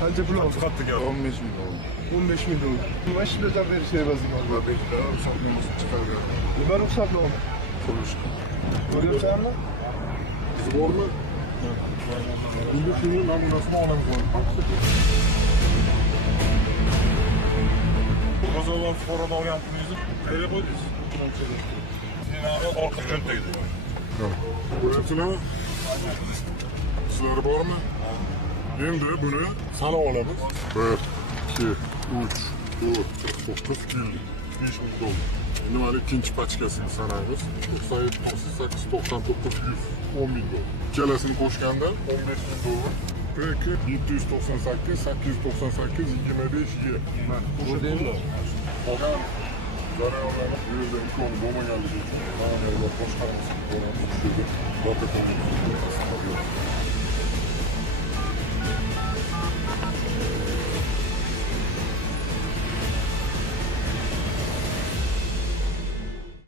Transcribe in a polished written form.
Qancha pul oldi? Qattiq gap. 15 ming oldu. 15 ming dollar. Nima ishida javob berish evaziga oldi? Ve bekler ruhsatlamasını çıkarıyor. Nima ruxsatnoma? Konuş. Ko'ryapsanmi? Zor mu? Bunda şunun namunasını alamız var. Qo'zg'olon fuqaroda olgan pulingizni qayerga qo'ydingiz? Yana orqa cho'ntagida. Ko'ryapsizlarmi? Sizlari bormi? Endi buni sana olamiz. 1, 2, 3, 4, 9 yillik 5 ming dollar. Endi mana ikkinchi pachkasini sanaymiz. 97, 98, 99, 100, 10 ming dollar. Ikkalasini qo'shganda 15 ming dollar. Peki 798, 898, 25, Y. Qo'shimlar. Qolgan jarayonlarni bu yerda imkoni bo'lmaganligi uchun mana boshqarmasiga boramiz. Shu yerda